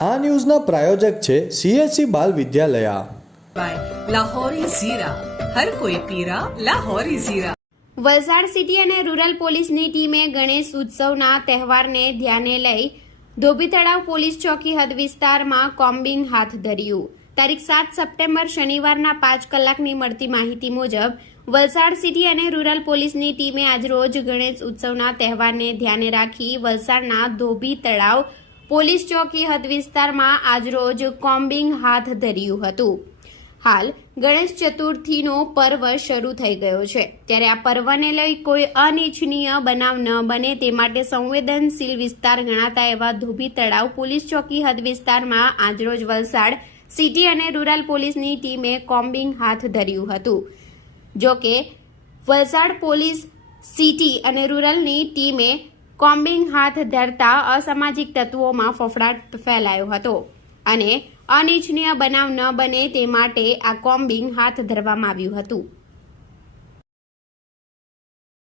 આ ન્યૂઝના પ્રાયોજક છે CSC Bal Vidyalaya. Valsad city અને રૂરલ પોલીસની ટીમે ગણેશ ઉત્સવના તહેવારને ધ્યાને લઈ ધોબી તળાવ પોલીસ ચોકી હદ વિસ્તારમાં કોમ્બિંગ હાથ ધર્યું. તારીખ સાત સપ્ટેમ્બર શનિવારના પાંચ કલાકની મળતી માહિતી મુજબ વલસાડ સિટી અને રૂરલ પોલીસની ટીમે આજરોજ ગણેશ ઉત્સવના તહેવારને ધ્યાને રાખી વલસાડના ધોબી તળાવ પોલીસ ચોકી હદ વિસ્તારમાં આજરોજ કોમ્બિંગ હાથ ધર્યું હતું. હાલ ગણેશ ચતુર્થીનો પર્વ શરૂ થઈ ગયો છે. ત્યારે આ પર્વને લઈ કોઈ અનિચ્છનીય બનાવ ન બને તે માટે સંવેદનશીલ વિસ્તાર ગણાતા એવા ધોબી તળાવ પોલીસ ચોકી હદ વિસ્તારમાં આજરોજ વલસાડ સિટી અને રૂરલ પોલીસની ટીમે કોમ્બિંગ હાથ ધર્યું હતું. જોકે વલસાડ પોલીસ સિટી અને રૂરલની ટીમે કોમ્બિંગ હાથ ધરતા અસામાજિક તત્વોમાં ફફડાટ ફેલાયો હતો અને અનિચ્છનીય બનાવ ન બને તે માટે આ કોમ્બિંગ હાથ ધરવામાં આવ્યું હતું.